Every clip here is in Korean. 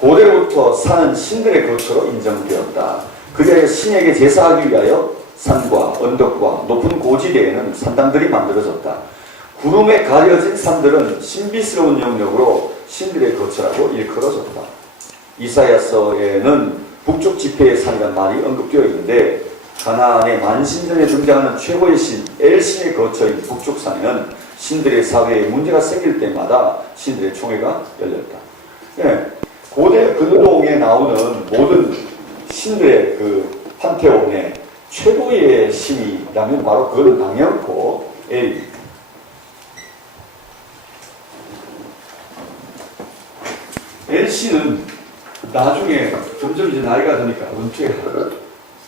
고대로부터 산은 신들의 거처로 인정되었다. 그리하여 신에게 제사하기 위하여 산과 언덕과 높은 고지대에는 산당들이 만들어졌다. 구름에 가려진 산들은 신비스러운 영역으로 신들의 거처라고 일컬어졌다. 이사야서에는 북쪽 지폐의 산이라는 말이 언급되어 있는데 가나안의 만신전에 등장하는 최고의 신 엘신의 거처인 북쪽 산에는 신들의 사회에 문제가 생길 때마다 신들의 총회가 열렸다. 예, 고대 근동에 나오는 모든 신들의 그 판테온의 최고의 신이라면 바로 그것은 당연코 엘입니다. 엘신은 나중에 점점 이제 나이가 드니까 은퇴하고,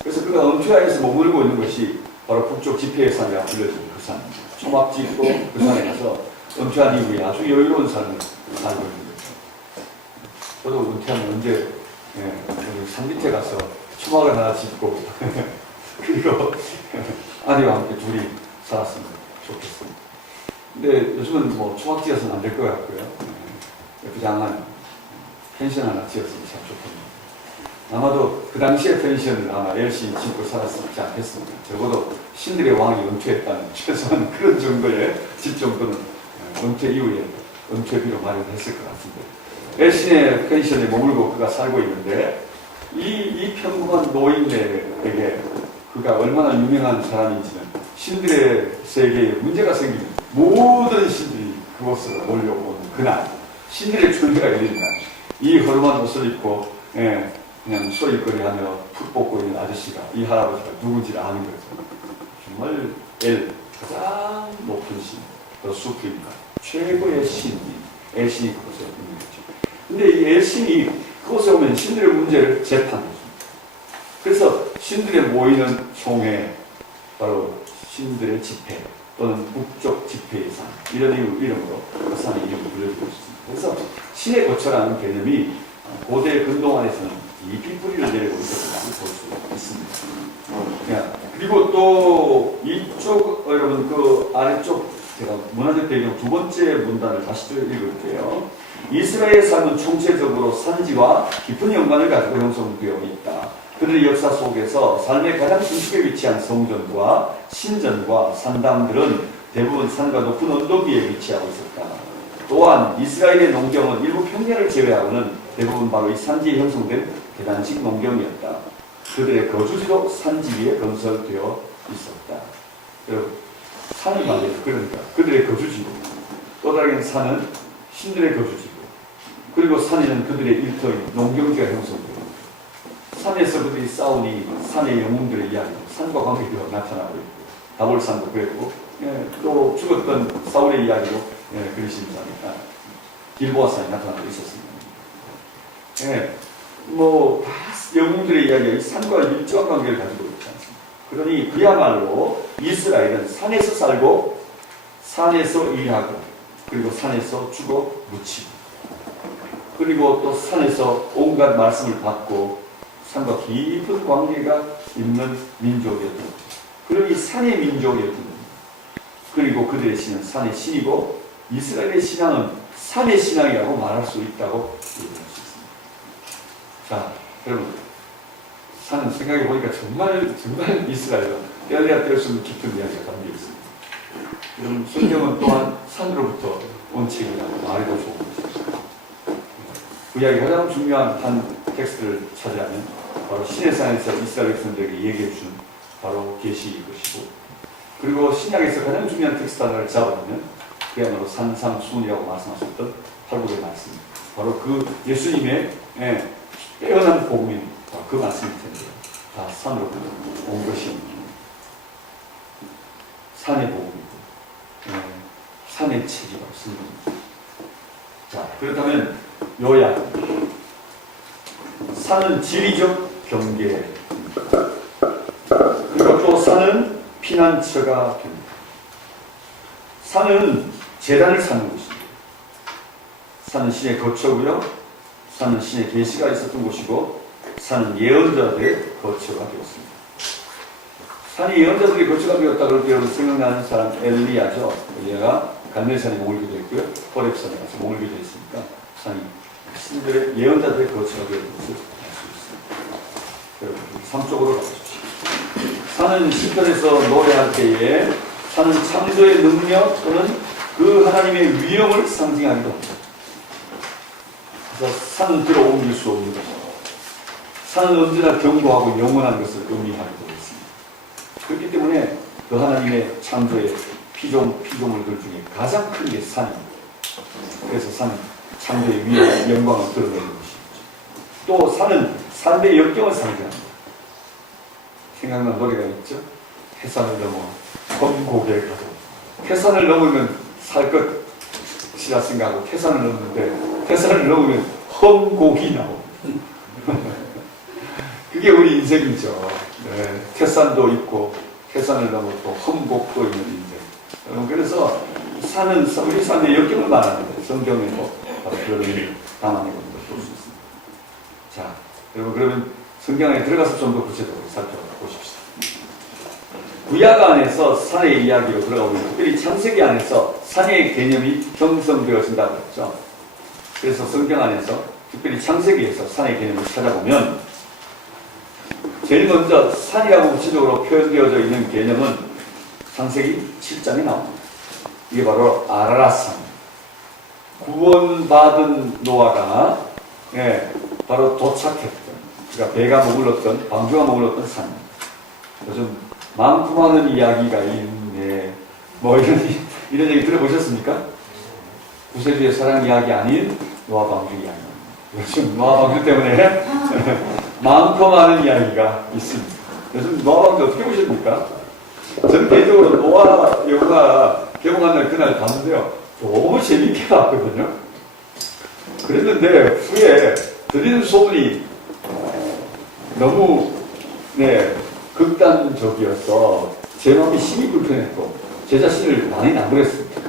그래서 그가 은퇴하에서 머무르고 있는 것이 바로 북쪽 지폐의 산이라고 불려지는 그 산. 초막지 있고 그 산에 가서 은퇴한 이후에 아주 여유로운 삶을 살고 있는 거죠. 저도 은퇴하면 언제 산 밑에 가서 초막을 하나 짓고 그리고 아내와 함께 둘이 살았으면 좋겠습니다. 근데 요즘은 뭐 초막 지어서는 안 될 것 같고요. 부장한 펜션 하나 지었으면 참 좋겠네요. 아마도 그 당시에 펜션을 아마 열심히 짓고 살았지 않겠습니까? 적어도 신들의 왕이 은퇴했다는 최소한 그런 정도의 집 정도는 은퇴 이후에 은퇴비로 마련했을 것 같은데, 엘신의 펜션에 머물고 그가 살고 있는데 이 평범한 노인네에게 그가 얼마나 유명한 사람인지는 신들의 세계에 문제가 생기는 모든 신들이 그곳으로 몰려오는 그날, 신들의 총회가 열리는 날, 이 허름한 옷을 입고 그냥 소리거리하며 푹 벗고 있는 아저씨가, 이 할아버지가 누군지를 아는 거죠. 정말 가장 높은 신, 더 수프림가, 최고의 신이 엘신이 그곳에 있는 거죠. 근데 이 엘신이 그곳에 오면 신들의 문제를 재판해줍니다. 그래서 신들의 모이는 총회, 바로 신들의 집회 또는 북쪽 집회의 산, 이런 이름으로 그 산의 이름을 불려주고 있습니다. 그래서 신의 거처라는 개념이 고대 근동안에서는 깊이 뿌리를 내리고 있었다고 볼 수 있습니다. 그리고 또 이쪽, 여러분 그 아래쪽 제가 문화적 배경 두 번째 문단을 다시 좀 읽을게요. 이스라엘의 삶은 총체적으로 산지와 깊은 연관을 가지고 형성되어 있다. 그들의 역사 속에서 삶의 가장 중심에 위치한 성전과 신전과 산당들은 대부분 산과 높은 언덕 위에 위치하고 있었다. 또한 이스라엘의 농경은 일부 평야를 제외하고는 대부분 바로 이 산지에 형성된 계단식 농경이었다. 그들의 거주지도 산지 위에 건설되어 있었다. 여러분, 산이 말이에요. 그러니까 그들의 거주지고, 또 다른 산은 신들의 거주지고, 그리고 산에는 그들의 일터인 농경지가 형성되고, 산에서 그들이 싸우니 산의 영웅들의 이야기도 산과 관계되어 나타나고 있고, 다볼산도 그랬고, 또 죽었던 사울의 이야기도 그리심산이나 길보아산이 나타나고 있었습니다. 뭐 다 영웅들의 이야기가 이 산과 밀접한 관계를 가지고 있지 않습니까? 그러니 그야말로 이스라엘은 산에서 살고 산에서 일하고 그리고 산에서 죽어 묻히고 그리고 또 산에서 온갖 말씀을 받고 산과 깊은 관계가 있는 민족이었던 거죠. 그러니 산의 민족이었던 겁니다. 그리고 그들의 신은 산의 신이고 이스라엘의 신앙은 산의 신앙이라고 말할 수 있다고 얘기할 수 있습니다. 자, 여러분, 산은 생각해 보니까 정말 이스라엘은 뗄래야 뗄 수 없는 깊은 이야기가 담겨 있습니다. 여러분, 성경은 또한 산으로부터 온 책이라고 말해도 좋은 것입니다. 그 이야기 가장 중요한 한 텍스트를 차지하면 바로 시내산에서 이스라엘 백성들에게 얘기해 준 바로 계시일 것이고, 그리고 신약에서 가장 중요한 텍스트 하나를 잡아보면 그야말로 산상수훈이라고 말씀하셨던 팔복의 말씀, 바로 그 예수님의 빼어난 복음인 그 말씀일 텐데요. 다 산으로부터 온 것이 산의 복음이고 산의 책이 바로 성경입니다. 자, 그렇다면 요약, 산은 지리적 경계입니다. 그리고 또 산은 피난처가 됩니다. 산은 제단을 쌓는 곳입니다. 산은 신의 거처고요. 산은 신의 계시가 있었던 곳이고 산은 예언자들의 거처가 되었습니다. 산이 예언자들의 거처가 되었다 그럴 때 여러분 생각나는 사람 엘리야죠. 엘리야가 갈멜산에 머물기도 했고요. 호렙산에 가서 머물기도 했으니까 산이 훨씬 신들의 예언자들의 거처가 되는 것을 알 수 있습니다. 여러분, 3쪽으로 가보십시오. 산은 시편에서 노래할 때에 산은 창조의 능력 또는 그 하나님의 위엄을 상징하기도 합니다. 그래서 산은 들어 옮길 수 없는 것입니다. 산은 언제나 견고하고 영원한 것을 의미하기도 했습니다. 그렇기 때문에 그 하나님의 창조의 피조물들 중에 가장 큰 게 산입니다. 그래서 산은 창조의 위엄, 영광을 드러내는 것이죠. 또 산은 삶의 역경을 상징합니다. 생각난 노래가 있죠. 해산을 넘어 험곡에 가도 해산을 넘으면 살 것이라 생각하고 해산을 넘는데 해산을 넘으면 험곡이 나옵니다. 그게 우리 인생이죠. 네, 태산도 있고 태산을 넘어 또 험곡도 있는 인생. 그래서 산은 우리 삶의 역경을 말하는데 성경에도 바로 그런 의미를 담아내고 있는 걸 볼 수 있습니다. 자, 여러분 그러면 성경 안에 들어가서 좀 더 구체적으로 살펴보십시다. 구약 안에서 산의 이야기로 들어가보면 특별히 창세기 안에서 산의 개념이 형성되어진다고 했죠. 그래서 성경 안에서 특별히 창세기에서 산의 개념을 찾아보면 제일 먼저 산이라고 구체적으로 표현되어져 있는 개념은 창세기 7장에 나옵니다. 이게 바로 아라랏산. 구원받은 노아가 바로 도착했던, 그러니까 배가 머물렀던, 방주가 머물렀던 산. 요즘 많고 많은 이야기가 있는데 뭐 이런 얘기 들어보셨습니까? 구세주의 사랑 이야기 아닌 노아 방주 이야기. 요즘 노아 방주 때문에 많고 많은 이야기가 있습니다. 요즘 노아 방주 어떻게 보십니까? 저는 개인적으로 노아 영화 개봉한 날 그날 봤는데요. 너무 재밌게 봤거든요. 그랬는데 후에 들리는 소문이 너무 극단적이어서 제 마음이 심히 불편했고 제 자신을 많이 나무랬습니다.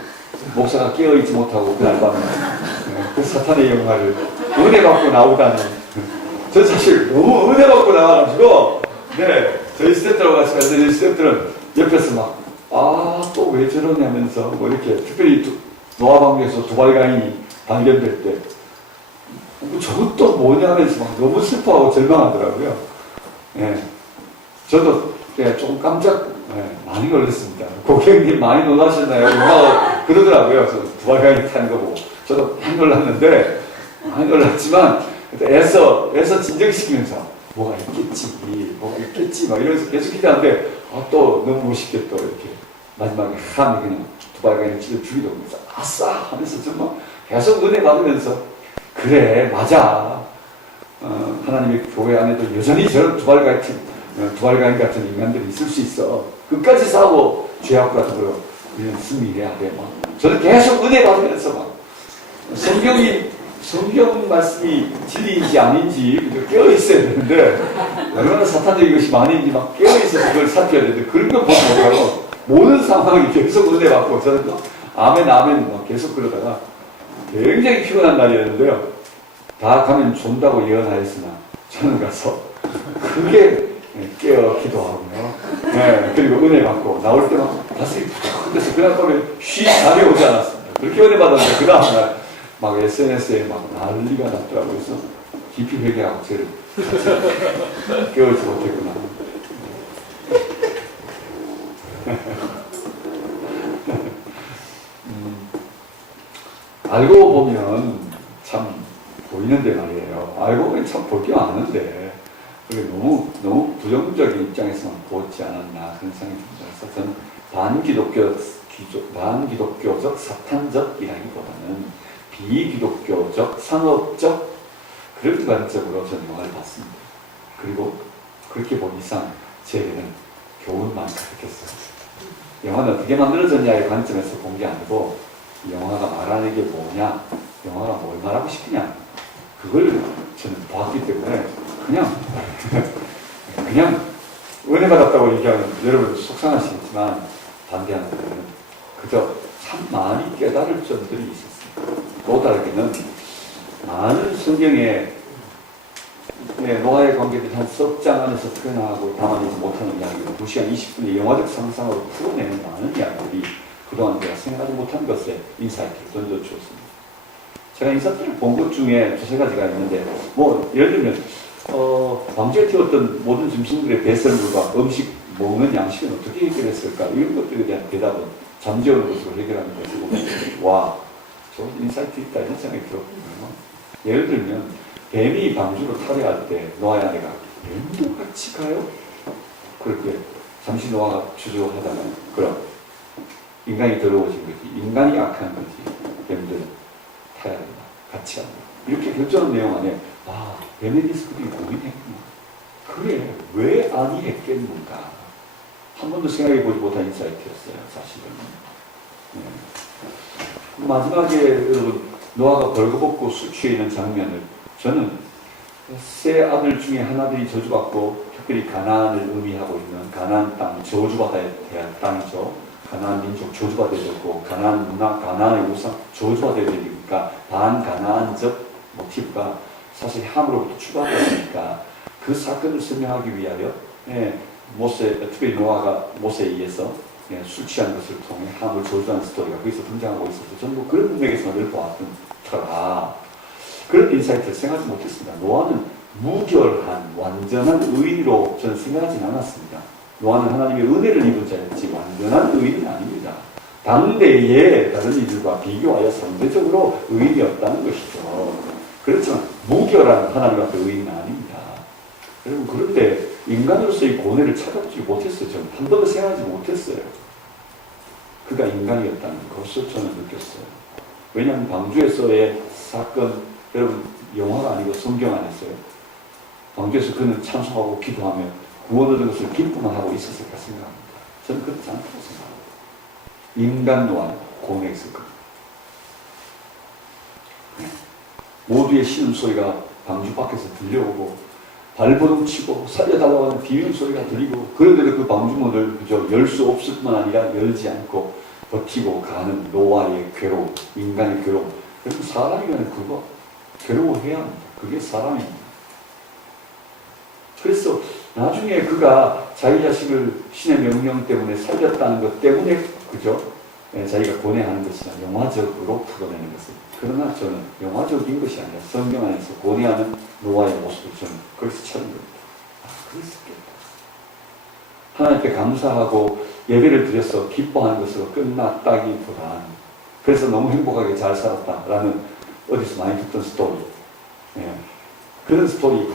목사가 깨어있지 못하고 그날 밤에 그 사탄의 영화를 은혜 받고 나오다니 저 사실 너무 은혜 받고 나와가지고 저희 스태프들하고 같이 갔는데 저희 스태프들은 옆에서 막 또 왜 저러냐면서 뭐 이렇게 특별히 노아방주에서 두발가인이 발견될 때 저건 또 뭐냐 하면서 막 너무 슬퍼하고 절망하더라고요. 저도 조금 깜짝 많이 놀랐습니다. 고객님 많이 놀라셨나요? 엄마가 그러더라고요. 두발가인이 타는 거 보고 저도 많이 놀랐는데 많이 놀랐지만 애써 진정시키면서 뭐가 있겠지 막 이러면서 계속 기대하는데 또 너무 멋있게 또 이렇게 마지막에 함이 그냥 두발가인을 찔러 죽이려고 하면서 아싸 하면서 정말 계속 은혜 받으면서 그래 맞아 하나님의 교회 안에도 여전히 저런 두발가인 같은 인간들이 있을 수 있어. 끝까지 싸우고 죄악 같은 거 우리는 승리해야 돼. 막 저는 계속 은혜 받으면서 막 성경 말씀이 진리인지 아닌지 깨어있어야 되는데 얼마나 사탄적인 것이 많은지 막 깨어있어서 그걸 살펴야 되는데 그런 거 보지 못하고 모든 상황이 계속 은혜 받고 저는 막 아멘 막 계속 그러다가 굉장히 피곤한 날이었는데요. 다 가면 존다고 예언하였으나 저는 가서 크게 깨어 기도하고요. 그리고 은혜 받고 나올 때만 가슴이 푹 돼서 그날 밤에 쉬 잠이 오지 않았습니다. 그렇게 은혜 받았는데 그 다음날 막 SNS에 막 난리가 났더라고요. 그래서 깊이 회개하고 저를 깨우지 못했구나. 알고 보면 참 보이는데 말이에요. 알고 보면 참 볼 게 많은데 너무 부정적인 입장에서만 보지 않았나 그런 생각이 들어서 저는 반기독교적 사탄적이라기보다는 비기독교적 상업적 그런 관점으로 저는 영화를 봤습니다. 그리고 그렇게 본 이상 제게는 교훈만 가득했어요. 영화는 어떻게 만들어졌냐의 관점에서 본 게 아니고 영화가 말하는 게 뭐냐, 영화가 뭘 말하고 싶으냐 그걸 저는 봤기 때문에 그냥 은혜 받았다고 얘기하면 여러분 속상하시겠지만 반대하는 분들은 그저 참 많이 깨달을 점들이 있었어요. 또 다르게는 많은 성경에 노아의 관계들이 한 석 장 안에서 표현하고 담아내지 못하는 이야기를 2시간 20분의 영화적 상상으로 풀어내는 많은 이야기들이 그동안 제가 생각하지 못한 것에 인사이트를 던져주었습니다. 제가 인사팀을 본 것 중에 두세 가지가 있는데, 뭐, 예를 들면, 광주에 태웠던 모든 짐승들의 배설물과 음식, 먹는 양식은 어떻게 해결했을까? 이런 것들에 대한 대답은 잠재우는 것으로 해결하는 것을 보면, 와, 좋은 인사이트 있다, 이런 생각이 들었거든요. 예를 들면, 뱀이 방주로 탈애할 때, 노아의 아내가, 뱀도 같이 가요? 그렇게, 잠시 노아가 주저하다가, 그럼, 인간이 더러워진 거지. 인간이 악한 거지. 뱀들은 타야 된다. 같이 한다. 이렇게 결정한 내용 안에, 아, 뱀에 대해서 그들이 고민했구나. 그래, 왜 아니 했겠는가. 한 번도 생각해보지 못한 인사이트였어요, 사실은. 네. 마지막에 여러분, 노아가 벌거벗고 술 취해 있는 장면을 저는 세 아들 중에 하나들이 저주받고 특별히 가나안을 의미하고 있는 가나안 땅, 저주받아야 될 땅이죠. 가나안 민족 저주받아야 되고 가나안 문화, 가나안의 우상 저주받아야 되니까 반가나안적 모티브가 사실 함으로부터 출발되니까 그 사건을 설명하기 위하여 모세, 특별히 노아가 모세에 의해서 술 취한 것을 통해 함을 저주하는 스토리가 거기서 등장하고 있어서 저는 뭐 그런 맥에서 늘 보았던 터라 그런 인사이트를 생각하지 못했습니다. 노아는 무결한 완전한 의인으로 저는 생각하지는 않았습니다. 노아는 하나님의 은혜를 입은 자였지 완전한 의인이 아닙니다. 당대의 다른 이들과 비교하여 상대적으로 의인이었다는 것이죠. 그렇지만 무결한 하나님 앞에 의인은 아닙니다. 여러분 그런데 인간으로서의 고뇌를 찾아보지 못했어요. 저는 한 번도 생각하지 못했어요. 그가 인간이었다는 것을 저는 느꼈어요. 왜냐하면 방주에서의 사건, 여러분 영화가 아니고 성경 안에서요. 방주에서 그는 찬송하고 기도하며 구원 얻은 것을 기쁨만 하고 있었을까 생각합니다. 저는 그렇지 않다고 생각합니다. 인간 노아는 고뇌했을 겁니다. 네. 모두의 신음소리가 방주 밖에서 들려오고 발버둥 치고 살려달라고 하는 비명 소리가 들리고 그런데도 그 방주문을 그저 열 수 없을 뿐만 아니라 열지 않고 버티고 가는 노아의 괴로움, 인간의 괴로움. 여러분 사람이면 그거 괴로워해야 합니다. 그게 사람입니다. 그래서 나중에 그가 자기 자식을 신의 명령 때문에 살렸다는 것 때문에 그죠? 자기가 고뇌하는 것이나 영화적으로 풀어내는 것을. 그러나 저는 영화적인 것이 아니라 성경 안에서 고뇌하는 노아의 모습을 저는 거기서 찾은 겁니다. 아, 그랬었겠다. 하나님께 감사하고 예배를 드려서 기뻐하는 것으로 끝났다기보단 그래서 너무 행복하게 잘 살았다라는 어디서 많이 듣던 스토리. 그런 스토리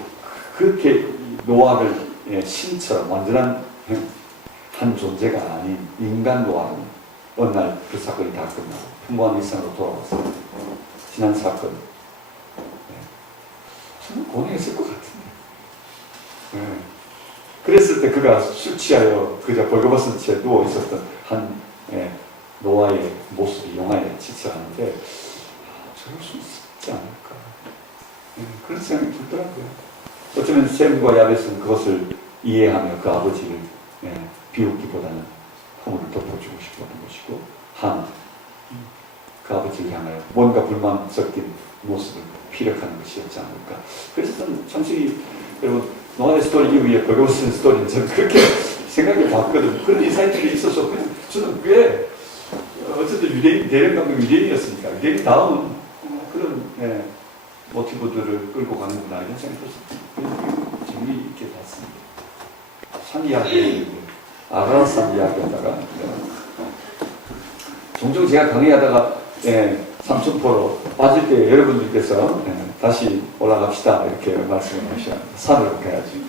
그렇게 노아를 신처럼 완전한 한 존재가 아닌 인간 노아는 어느 날 그 사건이 다 끝나고 평범한 일상으로 돌아왔어요. 지난 사건. 저는 고뇌했을 것 같은데. 그랬을 때 그가 술 취하여 그저 벌거벗은 채 누워 있었던 한 노아의 모습이 영화에 지쳐가는데 저럴 수 있지 않을까. 그런 생각이 들더라고요. 어쩌면 셈과 야벳은 그것을 이해하며 그 아버지를 비웃기보다는 허물을 덮어주고 싶었던 것이고 함, 그 아버지를 향하여 뭔가 불만 섞인 모습을 피력하는 것이었지 않을까. 그래서 저는 참시 여러분 노아의 스토리 이후에 벌거벗은 스토리는 저는 그렇게 생각해 봤거든요. 그런 인사이트가 있어서 그냥 저는 꽤 어쨌든 유대인, 대련 감독이 유대인이었으니까 유대인 다음 그런 모티브들을 끌고 가는구나 이런 생각이 들었어요. 재미있게 봤습니다. 산 이야기, 아라산 이야기하다가 종종 제가 강의하다가 삼천포로 빠질 때 여러분들께서 다시 올라갑시다 이렇게 말씀을 하셔요. 산으로 가야지.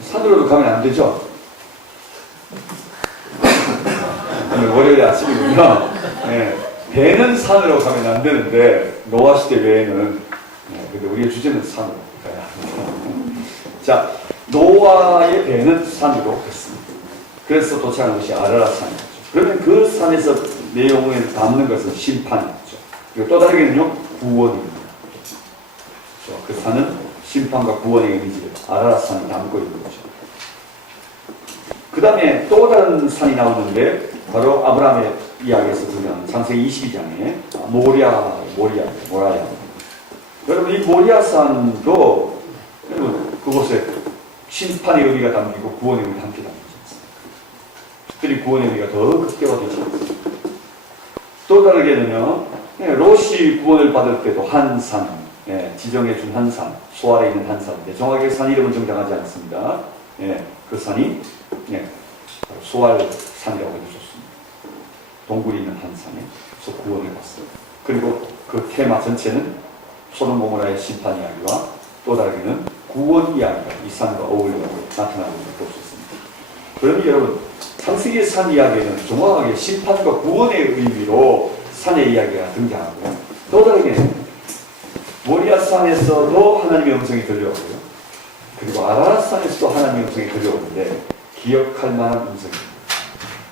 산으로도 가면 안 되죠? 오늘 월요일 아침이군요. 배는 산으로 가면 안 되는데 노아 시대 외에는 근데 우리의 주제는 산으로 가야 합니다. 자, 노아의 배는 산으로 갔습니다. 그래서 도착한 것이 아라랏산이었죠. 그러면 그 산에서 내용에 담는 것은 심판이죠. 그리고 또 다르게는요, 구원입니다. 그렇죠? 그 산은 심판과 구원의 이미지를 아라랏산이 담고 있는 거죠. 그 다음에 또 다른 산이 나오는데 바로 아브라함의 이야기에서 등장하는 창세기 22장에 모라야. 여러분 이 모리아산도 여러분 그곳에 심판의 의미가 담기고 구원의 의미가 함께 담기지 않습니까? 특별히 구원의 의미가 더 극대화되지 않습니까? 또 다르게는요 롯이 구원을 받을 때도 한 산, 지정해 준 한 산, 소아래 있는 한 산인데 정확하게 산 이름은 정정하지 않습니다. 그 산이 소알산이라고 해주셨습니다. 동굴이 있는 한 산에서 구원을 받습니다. 그리고 그 테마 전체는 소돔 고모라의 심판 이야기와 또 다르게는 구원 이야기가 이 산과 어울려 나타나는 것을 볼 수 있습니다. 그러니 여러분, 창세기 산 이야기에는 정확하게 심판과 구원의 의미로 산의 이야기가 등장하고요. 또 다르게 모리아산에서도 하나님의 음성이 들려오고요. 그리고 아라랏산에서도 하나님의 음성이 들려오는데 기억할 만한 음성입니다.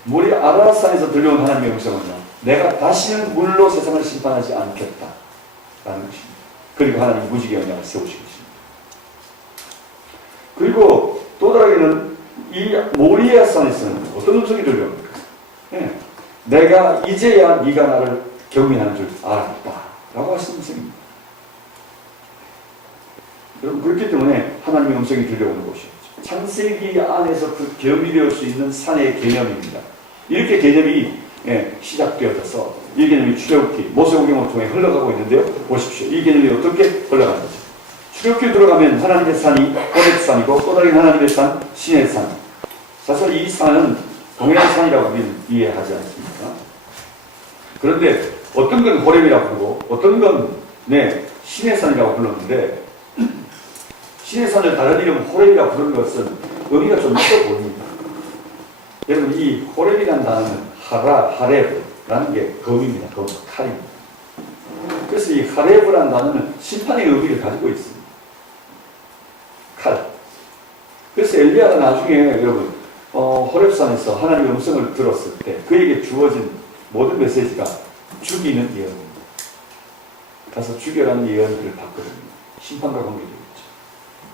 아라랏산에서 들려온 하나님의 음성은요, 내가 다시는 물로 세상을 심판하지 않겠다 라는 것입니다. 그리고 하나님 무지개 언약을 세우신 것입니다. 그리고 또 다르게는 이 모리아산에서는 어떤 음성이 들려옵니까? 내가 이제야 네가 나를 경외하는 줄 알았다 라고 하신 음성입니다. 여러분, 그렇기 때문에 하나님의 음성이 들려오는 것이죠. 창세기 안에서 그 겸비될 수 있는 산의 개념입니다. 이렇게 개념이 시작되어져서 이 개념이 출애굽기, 모세오경을 통해 흘러가고 있는데요. 보십시오. 이 개념이 어떻게 흘러가는지. 출애굽기에 들어가면 하나님의 산이 호렙산이고 또 다른 하나님의 산, 신의 산. 사실 이 산은 동일한 산이라고 우리는 이해하지 않습니까? 그런데 어떤 건 호렙이라고 부르고 어떤 건 신의 산이라고 불렀는데 신의 산을 다른 이름 호렙이라고 부르는 것은 의미가 좀 있어 보입니다. 여러분, 이 호렙이라는 단어는 하렙라는 게 검입니다. 검, 칼입니다. 그래서 이 하렙이라는 단어는 심판의 의미를 가지고 있습니다. 칼. 그래서 엘리야가 나중에 여러분 호렙산에서 하나님의 음성을 들었을 때 그에게 주어진 모든 메시지가 죽이는 예언입니다. 가서 죽여라는 예언을 받거든요. 심판과 관계되어 있죠.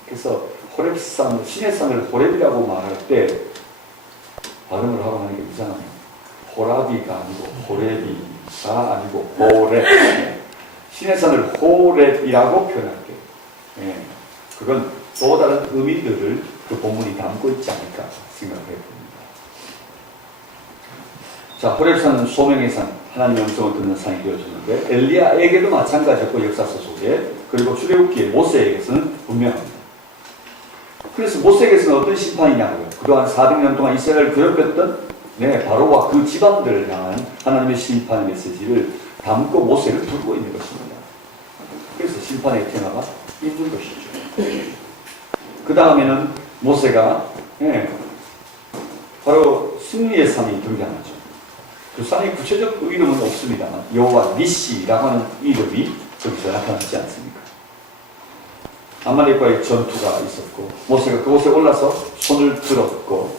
그래서 호렙산, 신의 산을 호렙이라고 말할 때 발음을 하고 나는 게 이상합니다. 호라비가 아니고 호렙이가 아니고 호렙. 신의 산을 호렙이라고 표현할게요. 그건 또 다른 의미들을 그 본문이 담고 있지 않을까 생각해 봅니다. 자, 호렙산은 소명의 산, 하나님의 음성을 듣는 산이 되어졌는데 엘리야에게도 마찬가지였고 역사서 속에, 그리고 출애굽기의 모세에게서는 분명합니다. 그래서 모세에게서는 어떤 심판이냐고요. 그동안 400년 동안 이스라엘을 괴롭혔던 바로와 그 집안들을 향한 하나님의 심판의 메시지를 담고 모세를 두고 있는 것입니다. 그래서 심판의 테마가 있는 것이죠. 그 다음에는 모세가 바로 승리의 산이 등장하죠. 그 산의 구체적 이름은 없습니다만 여호와 니시라고 하는 이름이 거기서 나타나지 않습니까? 아말렉과의 전투가 있었고 모세가 그곳에 올라서 손을 들었고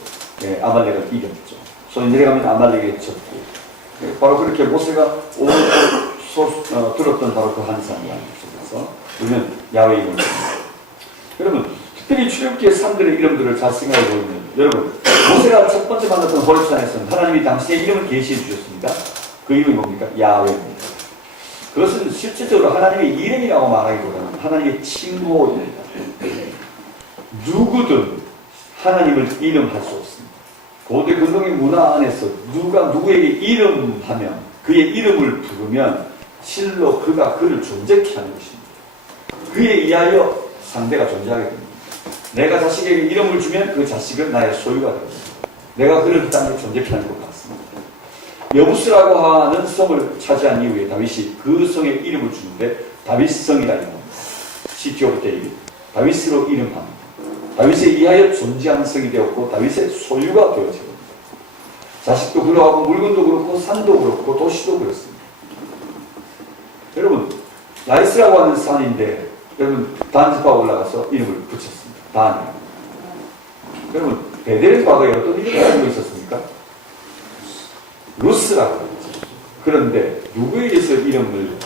아말렉을 이겼죠. 손이 내려가면 아말렉에 졌고 바로 그렇게 모세가 들었던 바로 그 한 산이 속에서 우리는 야훼 이름을 여러분, 특별히 출애굽기의 산들의 이름들을 잘 생각해 보면 여러분, 모세가 첫 번째 만났던 호렙산에서는 하나님이 당신의 이름을 계시해 주셨습니다. 그 이름이 뭡니까? 야훼입니다. 그것은 실질적으로 하나님의 이름이라고 말하기보다는 하나님의 칭호입니다. 누구든 하나님을 이름할 수 없습니다. 고대 근동의 문화 안에서 누가 누구에게 이름하면 그의 이름을 부르면 실로 그가 그를 존재케 하는 것입니다. 그에 의하여 상대가 존재하게 됩니다. 내가 자식에게 이름을 주면 그 자식은 나의 소유가 됩니다. 내가 그를 그 땅에 존재케 하는 것 같습니다. 여부스라고 하는 성을 차지한 이후에 다윗이 그 성에 이름을 주는데 다윗성이라 이름합니다. 시티 오브 데이빗, 다윗으로 이름합니다. 다윗에 의하여 존재하는 성이 되었고 다윗의 소유가 되어집니다. 자식도 그러하고 물건도 그렇고 산도 그렇고 도시도 그렇습니다. 여러분, 라이스라고 하는 산인데 여러분 단지파가 올라가서 이름을 붙였습니다. 단. 여러분, 베델은 과거에 어떤 이름을 가지고 있었습니까? 루스라고 했죠. 그런데 누구에 의해서 이름을,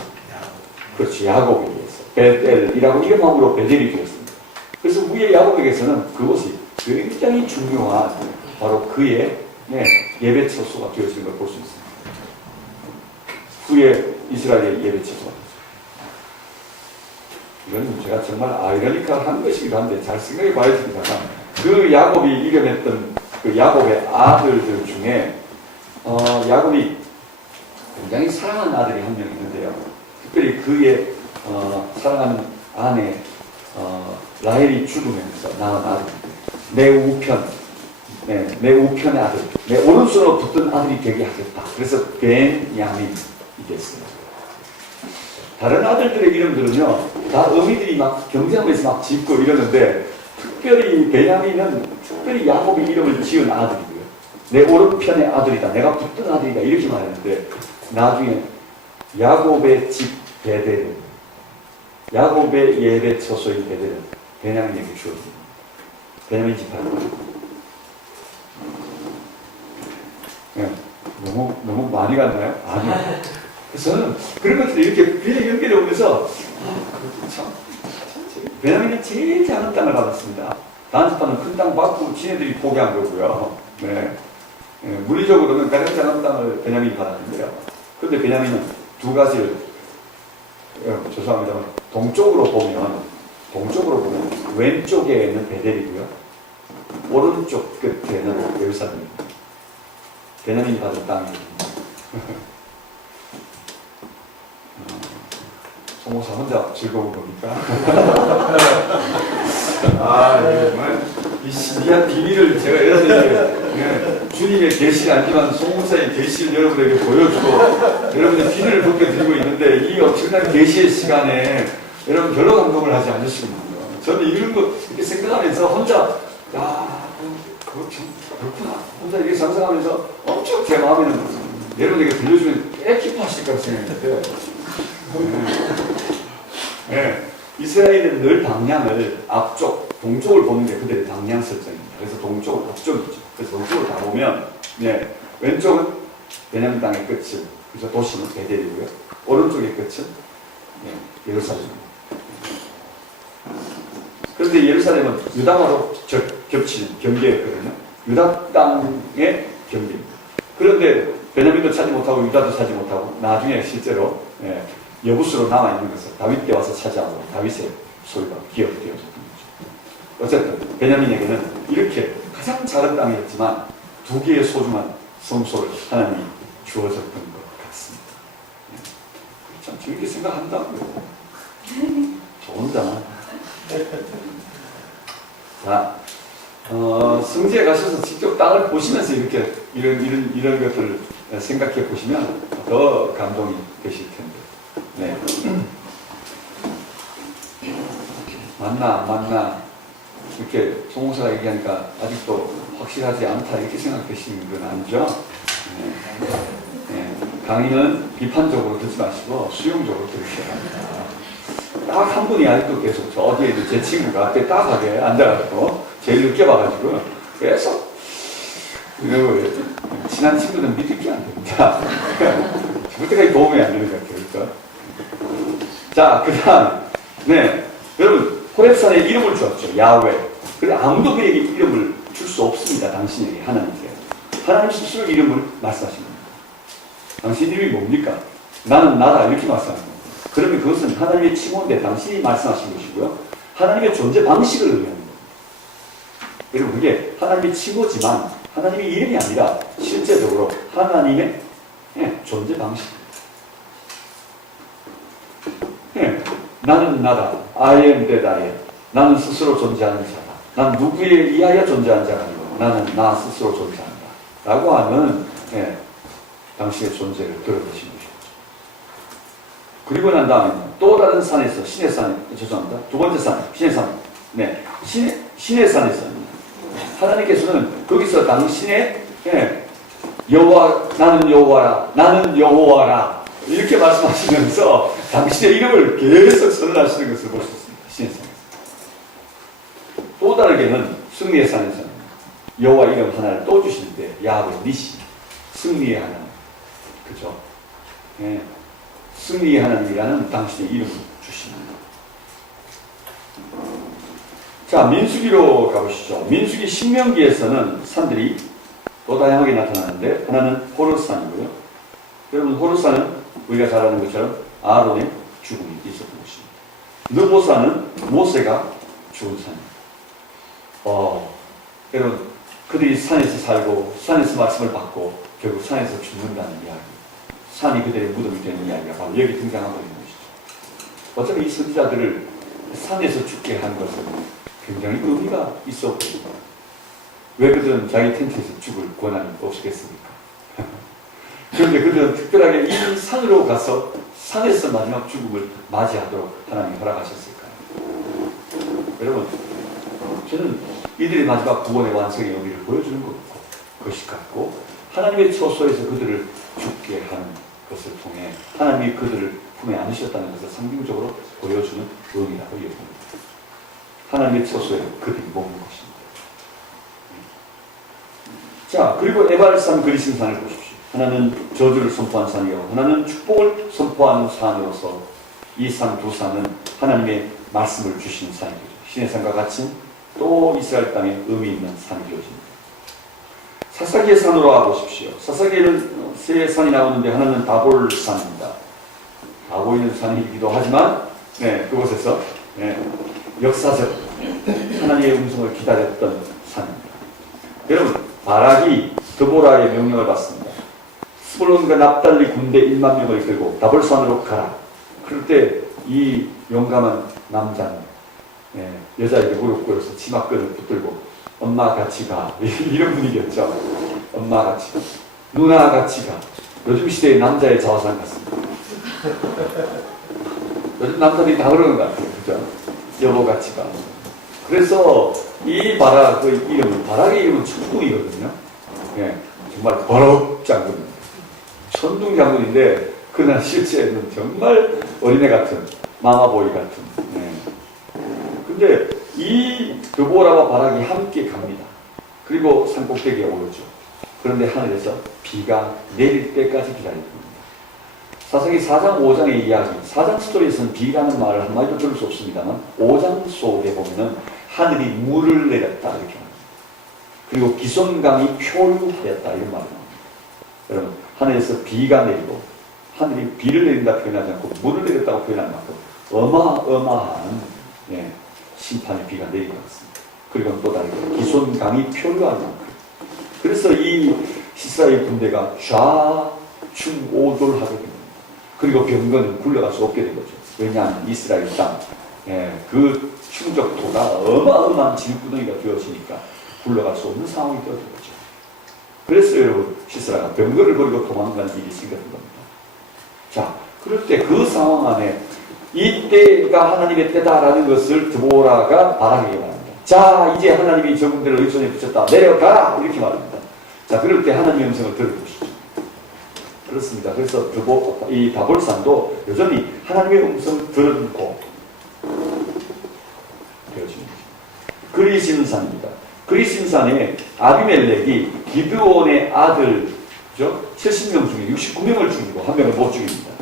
그렇지, 야곱에 의해서 베델이라고 이름함으로 베델이 되었습니다. 그래서 위에 야곱에게서는 그것이 굉장히 중요한 바로 그의 예배 처소가 되어지는 걸 볼 수 있습니다. 후에 이스라엘의 예배 처소가 되었습니다. 이건 제가 정말 아이러니컬한 것이기도 한데 잘 생각해 봐야 됩니다. 그 야곱이 이겨냈던 그 야곱의 아들들 중에 야곱이 굉장히 사랑하는 아들이 한 명 있는데요. 특별히 그의 사랑하는 아내 라헬이 죽으면서 낳은 아들, 내 우편, 내 우편의 아들, 내 오른손으로 붙든 아들이 되게 하겠다. 그래서 베냐민이 됐어요. 다른 아들들의 이름들은요, 다 어미들이 막 경쟁하면서 막 짓고 이러는데, 특별히 베냐민은 특별히 야곱의 이름을 지은 아들이고요. 내 오른편의 아들이다. 내가 붙든 아들이다. 이렇게 말했는데, 나중에 야곱의 집 베델은, 야곱의 예배 처소인 베델은 베냐민에게 주어집니다. 베냐민 지파는 너무 많이 갔나요? 아니요. 그래서 저는 그런 것들이 이렇게 비례 연결해 오면서 베냐민은 제일 작은 땅을 받았습니다. 다른 지파는 큰 땅 받고 지네들이 포기한 거고요. 네. 물리적으로는 가장 작은 땅을 베냐민이 받았는데요. 그런데 베냐민은 두 가지를 죄송합니다. 동쪽으로 보면 왼쪽에는 베델이고요. 오른쪽 끝에는 예루살렘입니다. 베냐민이 받은 땅이거든요. 송목사 혼자 즐거운 겁니까? 정말 이 신비한 비밀을 제가 여러분에게 주님의 계시는 아니지만 송목사의 계시를 여러분에게 보여주고 여러분의 비밀을 벗겨드리고 있는데 이 엄청난 계시의 시간에 여러분 별로 감동을 하지 않으시군요. 저는 이런 거 이렇게 생각하면서 혼자 그거 참 그렇구나. 혼자 이렇게 상상하면서 엄청 제 마음에는 여러분에게 들려주면 꽤 기뻐하실 거라고 생각했는데 이스라엘은 늘 방향을 앞쪽, 동쪽을 보는 게 그들의 방향 설정입니다. 그래서 동쪽은 앞쪽이죠. 그래서 동쪽을 다 보면 왼쪽은 베냐민 땅의 끝은 그래서 도시는 베델이고요. 오른쪽의 끝은 예루살렘입니다. 그런데 예루살렘은 유다와로 겹치는 경계였거든요. 유다 땅의 경계입니다. 그런데 베냐민도 차지 못하고 유다도 차지 못하고 나중에 실제로 여부수로 남아있는 것을 다윗 때 와서 차지하고 다윗의 소유가 기업되어졌던 거죠. 어쨌든 베냐민에게는 이렇게 가장 작은 땅이었지만 두 개의 소중한 성소를 하나님이 주어졌던 것 같습니다. 참 재밌게 생각한다고요. 좋은 자. 자, 성지에 가셔서 직접 땅을 보시면서 이렇게 이런 것들을 생각해 보시면 더 감동이 되실 텐데. 네. 맞나 안 맞나 이렇게 송호사가 얘기하니까 아직도 확실하지 않다 이렇게 생각되시는 건 아니죠? 강의는 비판적으로 듣지 마시고 수용적으로 들으셔야 합니다. 딱 한 분이 아직도 계속 저 뒤에 제 친구가 앞에 딱하게 앉아가지고 제일 늦게 봐가지고 계속 그리고 친한 친구들은 믿을 게 안 됩니다. 그때까지 도움이 안 되는 것 같아요. 그러니까. 자, 그 다음 여러분 호렙산에 이름을 주었죠. 야훼. 근데 아무도 그에게 이름을 줄 수 없습니다. 당신에게 하나님께. 하나님 스스로 이름을 말씀하신 겁니다. 당신 이름이 뭡니까? 나는 나다 이렇게 말씀하신 겁니다. 그러면 그것은 하나님의 칭호인데 당신이 말씀하신 것이고요. 하나님의 존재 방식을 의미하는 겁니다. 여러분 그게 하나님의 칭호지만 하나님의 이름이 아니라 실제적으로 하나님의 존재 방식입니다. 나는 나다. I am that I am. 나는 스스로 존재하는 자다. 난 누구에 의하여 존재하는 자가 아니고 나는 나 스스로 존재한다. 라고 하는 당신의 존재를 드러내신 것이죠. 그리고 난 다음에 또 다른 산에서 신의 산, 죄송합니다. 두 번째 산, 신의 산. 신의 산에서 하나님께서는 거기서 당신의 여호와 나는 여호와라 나는 여호와라 이렇게 말씀하시면서 당신의 이름을 계속 선언하시는 것을 볼 수 있습니다. 신의 산에서. 또 다르게는 승리의 산에서는 여호와 이름 하나를 또 주시는데 야훼 니시 승리의 하나님 그죠? 승리의 하나님이라는 당신의 이름을 주십니다. 자, 민수기로 가보시죠. 민수기 신명기에서는 산들이 또 다양하게 나타나는데 하나는 호르산이고요. 여러분 호르산은 우리가 잘 아는 것처럼 아론의 죽음이 있었던 것입니다. 느보산은 모세가 죽은 산입니다. 여러분 그들이 산에서 살고 산에서 말씀을 받고 결국 산에서 죽는다는 이야기. 산이 그들의 무덤이 되는 이야기가 바로 여기 등장하고 있는 것이죠. 어차피 이 선지자들을 산에서 죽게 한 것은 굉장히 의미가 있어 보입니다. 왜 그들은 자기 텐트에서 죽을 권한이 없겠습니까? 그런데 그들은 특별하게 이 산으로 가서 산에서 마지막 죽음을 맞이하도록 하나님이 허락하셨을까요? 여러분, 저는 이들의 마지막 구원의 완성의 의미를 보여주는 것이 같고, 하나님의 처소에서 그들을 죽게 하는 것을 통해 하나님이 그들을 품에 안으셨다는 것을 상징적으로 보여주는 의미라고 여깁니다. 하나님의 처소에 그들이 머무는 것입니다. 자, 그리고 에발산 그리심산을 보십시오. 하나는 저주를 선포한 산이요, 하나는 축복을 선포하는 산으로서 이 산 두 산은 하나님의 말씀을 주신 산이죠. 신의 산과 같이 또 이스라엘 땅에 의미 있는 산이 되어집니다. 사사기의 산으로 와보십시오. 사사기에는 세 산이 나오는데 하나는 다볼산입니다. 다보이는 산이기도 하지만 그곳에서 역사적 하나님의 음성을 기다렸던 산입니다. 여러분, 바락이 드보라의 명령을 받습니다. 스불론과 납달리 군대 1만 명을 이끌고 다볼산으로 가라. 그럴 때 이 용감한 남자는 여자에게 무릎 꿇어서 치마끈을 붙들고 엄마 같이 가. 이런 분위기였죠. 엄마 같이 가. 누나 같이 가. 요즘 시대의 남자의 자화상 같습니다. 요즘 남자들이 다 그러는 것 같아요. 그죠? 여보 같이 가. 그래서 이 바락의 이름은, 바락의 이름은 천둥이거든요. 정말 버럭 장군입니다. 천둥 장군인데 그날 실제는 정말 어린애 같은, 마마보이 같은. 근데 이 드보라와 바락이 함께 갑니다. 그리고 산꼭대기에 오르죠. 그런데 하늘에서 비가 내릴 때까지 기다릴 겁니다. 사사기 4장 5장의 이야기, 4장 스토리에서는 비라는 말을 한마디도 들을 수 없습니다만 5장 속에 보면은 하늘이 물을 내렸다 이렇게 합니다. 그리고 기손강이 표류하였다 이런 말이 나옵니다. 여러분, 하늘에서 비가 내리고 하늘이 비를 내린다 표현하지 않고 물을 내렸다고 표현하는 만큼 어마어마한 심판의 비가 내린 것 같습니다. 그리고 또 다르게 기손강이 표류하는 만큼. 그래서 이 이스라엘 군대가 좌충오돌하게 됩니다. 그리고 병거는 굴러갈 수 없게 된 거죠. 왜냐하면 이스라엘 땅, 그 충적토가 어마어마한 진구덩이가 되어지니까 굴러갈 수 없는 상황이 되어진 거죠. 그래서 여러분, 시스라가 병거를 버리고 도망가는 일이 생겼던 겁니다. 자, 그럴 때 그 상황 안에 이때가 하나님의 때다라는 것을 드보라가 바락에게 말합니다. 자, 이제 하나님이 저군들을 너희 손에 붙였다. 내려가라! 이렇게 말합니다. 자, 그럴 때 하나님의 음성을 들어보시죠. 그렇습니다. 그래서 이 다볼산도 여전히 하나님의 음성을 듣고 되어집니다. 그리심산입니다. 그리심산에 아비멜렉이 기드온의 아들 70명 중에 69명을 죽이고 한 명을 못 죽입니다.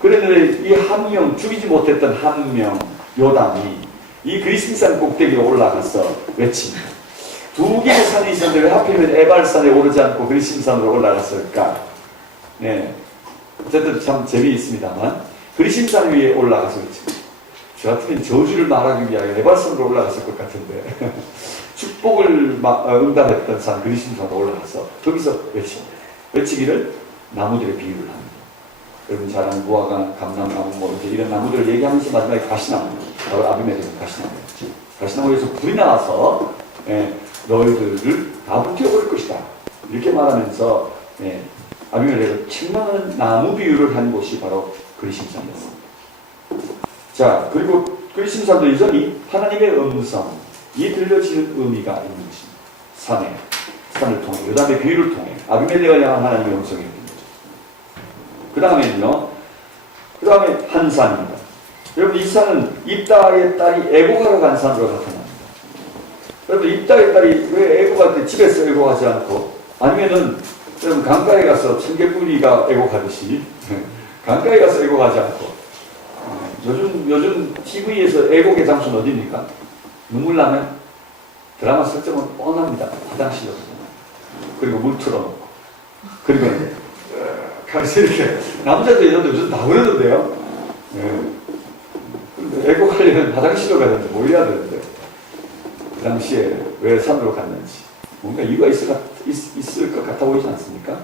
그런데 이 한 명, 죽이지 못했던 한 명, 요담이 이 그리심산 꼭대기에 올라가서 외칩니다. 두 개의 산이 있었는데 왜 하필이면 에발산에 오르지 않고 그리심산으로 올라갔을까? 어쨌든 참 재미있습니다만 그리심산 위에 올라가서 외칩니다. 저 같으면 저주를 말하기 위하여 에발산으로 올라갔을 것 같은데 축복을 응답했던 산 그리심산으로 올라가서 거기서 외칩니다. 외치기를 나무들의 비유를 합니다. 여러분 잘 아는 무화과, 감람나무 뭐 이런 나무들을 얘기하면서 마지막에 가시나무, 바로 아비멜렉은 가시나무였죠. 가시나무에서 불이 나와서 너희들을 다 불태워버릴 것이다 이렇게 말하면서 아비멜렉은 책망하는 나무 비유를 한 곳이 바로 그리심산이었습니다. 자, 그리고 그리심산도 여전히 하나님의 음성이 들려지는 의미가 있는 것입니다. 산을 통해, 요담의 비유를 통해 아비멜렉을 향한 하나님의 음성이 있는 거죠. 그 다음에 한 산입니다. 여러분, 이 산은 입다의 딸이 애곡하러 간 산으로 나타납니다. 여러분, 입다의 딸이 왜 애곡할 때 집에서 애곡하지 않고 아니면은 여러분 강가에 가서 청개구리가 애곡하듯이 강가에 가서 애곡하지 않고 요즘 TV에서 애곡의 장소는 어디입니까? 눈물 나면 드라마 설정은 뻔합니다. 화장실로 그리고 물 틀어놓고 그리고 가서 이렇게 남자도 여자도 요즘 다 그러던데요. 근데 애곡하려면 화장실로 가야 되는데 뭐 해야 되는데 그 당시에 왜 산으로 갔는지 뭔가 이유가 있을 것 같아 보이지 않습니까?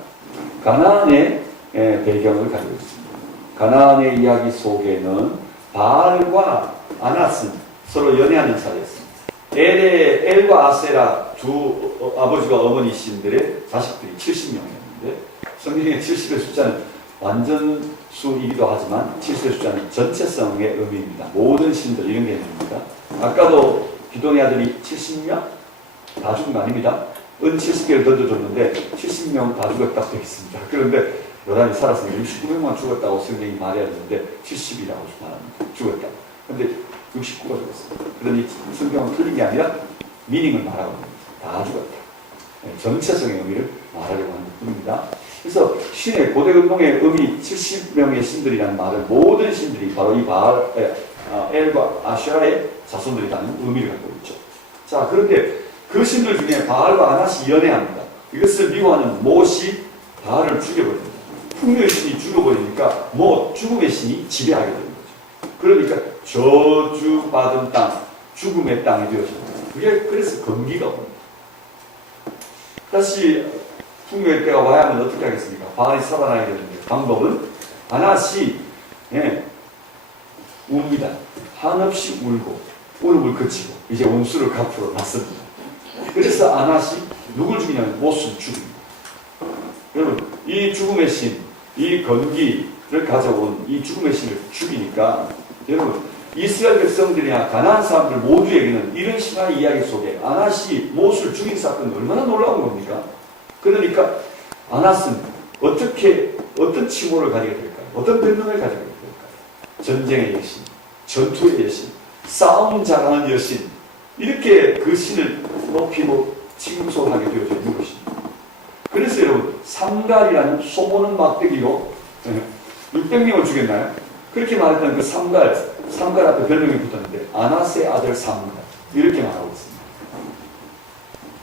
가나안에 배경을 가지고 있습니다. 가나안의 이야기 속에는 바알과 아나스는 서로 연애하는 사이였습니다. 엘과 아세라 두 아버지와 어머니 신들의 자식들이 70명이었는데 성경의 70의 숫자는 완전수이기도 하지만 70의 숫자는 전체성의 의미입니다. 모든 신들 이런 개념입니다. 아까도 기돈의 아들이 70명? 다 죽은 거 아닙니다. 은 70개를 던져줬는데 70명 다 죽었다고 되어 있습니다. 그런데 여단이 살았으니 69명만 죽었다고 성경이 말해야 되는데 70이라고 말합니다. 죽었다. 그런데 69가 죽었습니다. 그러니 성경은 틀린 게 아니라 미닝을 말하고 있습니다. 다 죽었다. 전체성의 의미를 말하려고 하는 것뿐입니다. 그래서 신의 고대 운동의 의미 70명의 신들이라는 말은 모든 신들이 바로 이 바알, 엘과 아슈라의 자손들이라는 의미를 갖고 있죠. 자, 그런데 그 신들 중에 바알과 아낫이 연애합니다. 이것을 미워하는 못이 바알을 죽여버립니다. 풍요의 신이 죽어버리니까 죽음의 신이 지배하게 되는 거죠. 그러니까 저주받은 땅, 죽음의 땅이 되어집니다. 그게 그래서 건기가 옵니다. 다시 풍요의 때가 와야 하면 어떻게 하겠습니까? 바알이 살아나야 되는데 방법은 아낫이 웁니다. 한없이 울고 울음을 그치고 이제 원수를 갚으러 났습니다. 그래서 아낫이 누굴 죽이냐면 못을 죽입니다. 여러분, 이 죽음의 신, 이 건기를 가져온 이 죽음의 신을 죽이니까 여러분, 이스라엘 백성들이나 가나안 사람들 모두에게는 이런 신화의 이야기 속에 아낫이 못을 죽인 사건은 얼마나 놀라운 겁니까? 그러니까 아낫은 어떤 칭호를 가지게 될까요? 어떤 변명을 가지게 될까요? 전쟁의 여신, 전투의 여신, 싸움 잘하는 여신, 이렇게 그 신을 높이 칭송하게 되어져 있는 것입니다. 그래서 여러분, 삼갈이라는 소모는 막대기로 600명을 죽였나요? 그렇게 말했던 그 삼갈 앞에 별명이 붙었는데 아낫의 아들 삼갈, 이렇게 말하고 있습니다.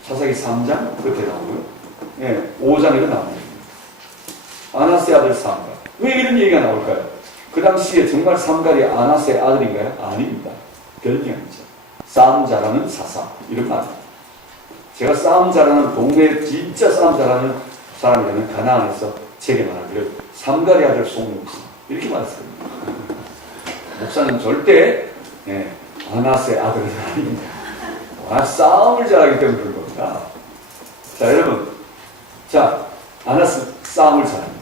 사사기 3장 그렇게 나오고요. 5장에도 나옵니다. 아낫의 아들 삼갈. 왜 이런 얘기가 나올까요? 그 당시에 정말 삼갈이 아낫의 아들인가요? 아닙니다. 별명이죠. 싸움 잘하는 사사, 이런 말입니다. 제가 싸움 잘하는 동네 진짜 싸움 잘하는 사람이라면 가나안에서 제게 말하기를 삼갈의 아들 송영수 이렇게 말했습니다. 목사는 절대 아낫의 아들은 아닙니다. 싸움을 잘하기 때문에 그런 겁니다. 자, 여러분, 아낫은 싸움을 잘합니다.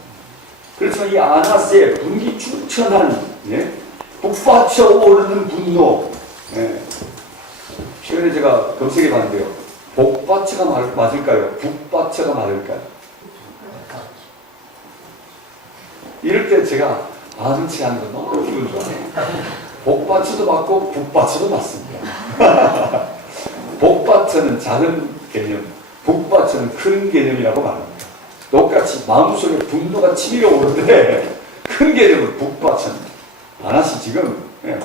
그렇지만 이 아낫의 분기충천한 북받쳐 오르는 분노, 최근에 제가 검색해 봤는데요. 복받쳐가 맞을까요? 북받쳐가 맞을까요? 이럴 때 제가 아둔치 않은 거 너무 기분 좋아요. 복받쳐도 맞고 북받쳐도 맞습니다. 복받쳐는 작은 개념, 북받쳐는 큰 개념이라고 말합니다. 똑같이 마음속에 분노가 치밀어 오르는데 큰 개념은 북받쳐입니다. 아낫이 지금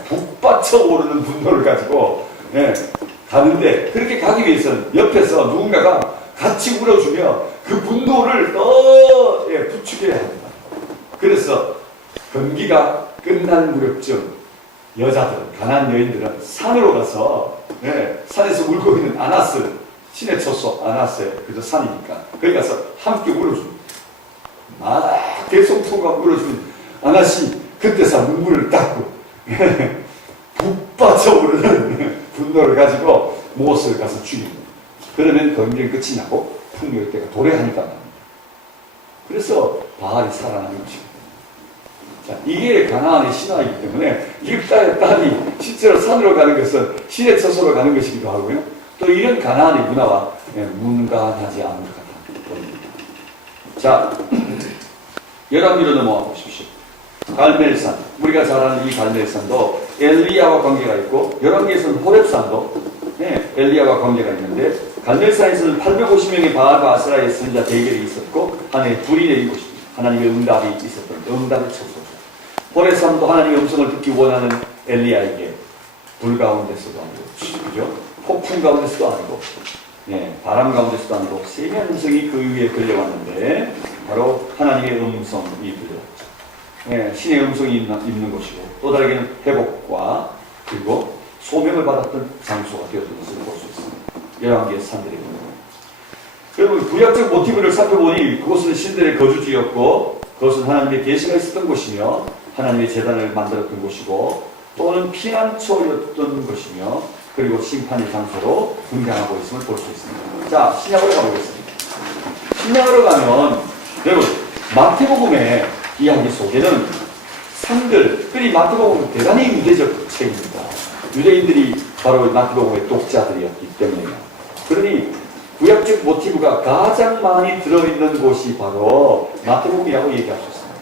북받쳐 오르는 분노를 가지고 가는데 그렇게 가기 위해서는 옆에서 누군가가 같이 울어주며 그 분노를 더 부추겨야 합니다. 그래서 건기가 끝난 무렵쯤 여자들, 가난한 여인들은 산으로 가서 산에서 울고 있는 아낫을, 신의 처소 아낫의 그저 산이니까 거기 가서 함께 울어줍니다. 막 대성통과 울어주는 아낫이 그때서 눈물을 닦고 북받쳐 오르는 분노를 가지고 못을 가서 죽입니다. 그러면 건기는 끝이 나고 풍요의 때가 도래하니까 말입니다. 그래서 바알이 살아나는 것입니다. 자, 이게 가나안의 신화이기 때문에 이 딸이 실제로 산으로 가는 것은 신의 처소로 가는 것이기도 하고요. 또 이런 가나안의 문화와 문간하지 않은 것 같아 보입니다. 자, 열왕기로 넘어가 보십시오. 갈멜산, 우리가 잘 아는 이 갈멜산도 엘리야와 관계가 있고 열왕기에서는 호렙산도 엘리야와 관계가 있는데 갈멜산에서는 850명의 바알과 아세라의 선지자 대결이 있었고 하나의 불이 내린 곳입니다. 하나님의 응답이 있었던 응답의 처소죠. 호렙산도 하나님의 음성을 듣기 원하는 엘리야에게 불 가운데서도 아니고 그죠? 폭풍 가운데서도 아니고 바람 가운데서도 아니고 세미한 음성이 그 위에 들려왔는데 바로 하나님의 음성이 들려왔죠. 신의 음성이 있는 곳이고 또 다르게는 회복과 그리고 소명을 받았던 장소가 되었던 것을 볼 수 있습니다. 열왕기의 산들의 문화. 여러분 구약적 모티브를 살펴보니 그곳은 신들의 거주지였고 그것은 하나님의 계시가 있었던 곳이며 하나님의 제단을 만들었던 곳이고 또는 피난처였던 것이며 그리고 심판의 장소로 등장하고 있음을 볼 수 있습니다. 자, 신약으로 가보겠습니다. 신약으로 가면 여러분 마태복음의 이야기 속에는 산들, 특히 마태복음은 대단히 유대적 책입니다. 유대인들이 바로 마태복음의 독자들이었기 때문에요. 그러니 구약적 모티브가 가장 많이 들어있는 곳이 바로 마태복음이라고 얘기할 수 있습니다.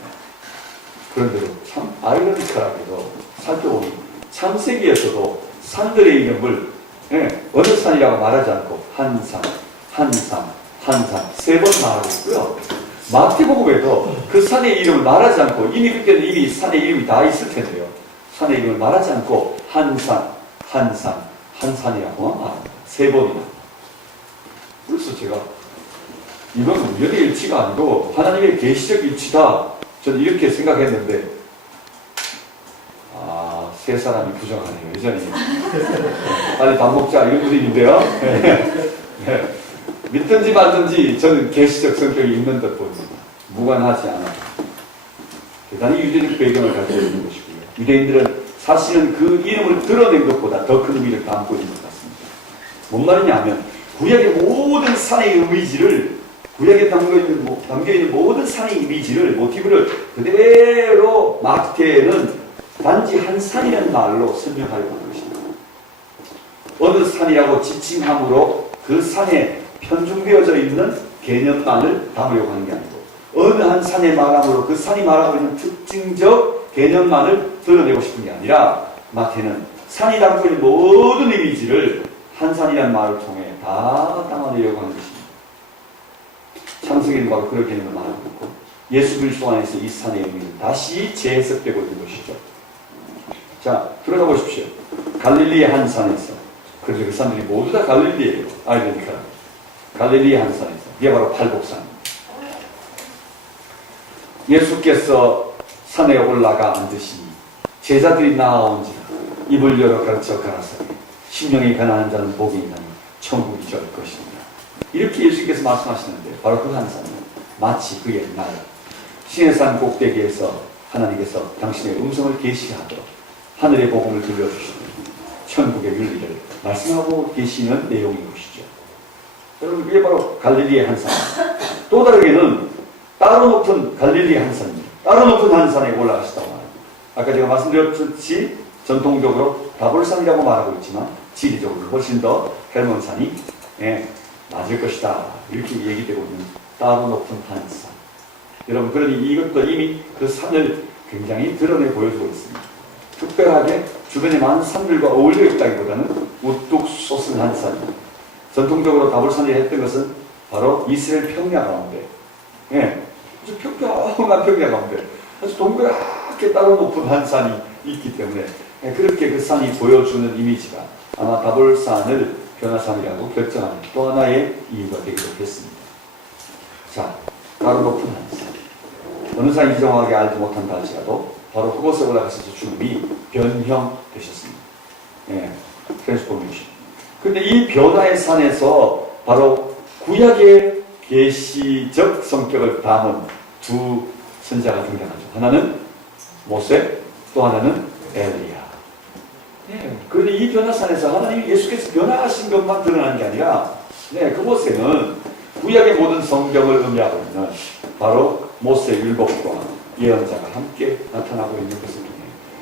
그런데도 참 아이러니컬하게도 살펴보니 창세기에서도 산들의 이름을 어느 산이라고 말하지 않고 한산, 한산, 한산 세 번 말하고 있고요. 마태복음에도 그 산의 이름을 말하지 않고 이미 그때는 이미 산의 이름이 다 있을 텐데요. 산의 이름을 말하지 않고 한산, 한산, 한산이라고 말합니다. 세 번이나. 그래서 제가 이건 우연의 일치가 아니고 하나님의 계시적 일치다. 저는 이렇게 생각했는데 세 사람이 부정하네요. 여전히 빨리 밥 먹자 이런 분위기인데요. 네. 믿든지 말든지 저는 계시적 성격이 있는 듯 보입니다. 무관하지 않아. 대단히 유대적 배경을 가지고 있는 것이고요. 유대인들은 사실은 그 이름을 드러낸 것보다 더 큰 의미를 담고 있는 것 같습니다. 뭔 말이냐 하면 구약의 모든 산의 이미지를 구약에 담겨있는 모든 산의 이미지를 모티브를 그대로 마태는 단지 한 산이라는 말로 설명하려고 하는 것입니다. 어느 산이라고 지칭함으로 그 산에 편중되어져 있는 개념만을 담으려고 하는 게 아니고 어느 한 산의 말함으로 그 산이 말하고 있는 특징적 개념만을 드러내고 싶은 게 아니라 마태는 산이 담고 있는 모든 이미지를 한 산이라는 말을 통해 다 담아내려고 하는 것입니다. 창세기는 바로 그런 개념을 말하고 있고 예수 그리스도 안에서 이 산의 의미는 다시 재해석되고 있는 것이죠. 자, 들어가 보십시오. 갈릴리의 한 산에서, 그런데 그 산들이 모두 다 갈릴리예요. 그러니까 갈릴리의 한 산에서, 이게 바로 팔복산입니다. 예수께서 산에 올라가 앉으시니 제자들이 나아온지라 입을 열어 가르쳐 가라사대 심령이 가난한 자는 복이 있나니 천국이 저럴 것입니다. 이렇게 예수께서 말씀하시는데 바로 그 한 산은 마치 그의 날 시내산 꼭대기에서 하나님께서 당신의 음성을 계시하도록 하늘의 복음을 들려주시고 천국의 윤리를 말씀하고 계시는 내용인 것이죠. 여러분 그게 바로 갈릴리의 한 산. 또 다르게는 따로 높은 갈릴리의 한 산입니다. 따로 높은 한 산에 올라가시다고 말합니다. 아까 제가 말씀드렸듯이 전통적으로 다볼산이라고 말하고 있지만 지리적으로 훨씬 더 헬몬산이 맞을 것이다. 이렇게 얘기되고 있는 따로 높은 한 산. 여러분 그러니 이것도 이미 그 산을 굉장히 드러내 보여주고 있습니다. 특별하게 주변에 많은 산들과 어울려 있다기보다는 우뚝 솟은 한 산입니다. 전통적으로 다볼산이라 했던 것은 바로 이스라엘 평야 가운데 아주 평평한 평야 가운데 아주 동그랗게 따로 높은 한 산이 있기 때문에 그렇게 그 산이 보여주는 이미지가 아마 다볼산을 변화산이라고 결정하는 또 하나의 이유가 되기도 했습니다. 자, 따로 높은 한 산. 어느 산인지 정확하게 알지 못한다 할지라도 바로 그곳에 올라가셔서 주님이 변형되셨습니다. 트랜스포메이션. 근데 이 변화의 산에서 바로 구약의 계시적 성격을 담은 두 선자가 등장하죠. 하나는 모세, 또 하나는 엘리야. 그런데 이 변화산에서 하나님이 예수께서 변화하신 것만 드러나는 게 아니라 그곳에는 구약의 모든 성경을 의미하고 있는 바로 모세 율법과 예언자가 함께 나타나고 있는 것을 통해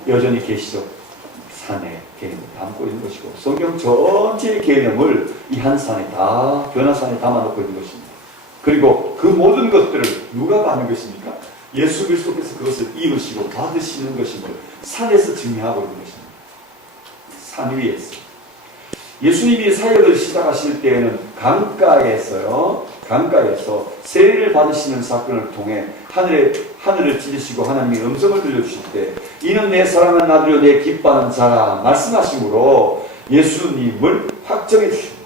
여전히 계시적 산의 개념을 담고 있는 것이고 성경 전체의 개념을 이 한 산에 다 변화산에 담아놓고 있는 것입니다. 그리고 그 모든 것들을 누가 받는 것입니까? 예수 그리스도께서 그것을 이루시고 받으시는 것임을 산에서 증명하고 있는 것입니다. 산 위에서. 예수님이 사역을 시작하실 때에는 강가에서 세례를 받으시는 사건을 통해 하늘을 찢으시고 하나님의 음성을 들려주실 때 이는 내 사랑하는 아들이요 내 기뻐하는 자라 말씀하심으로 예수님을 확정해 주십니다.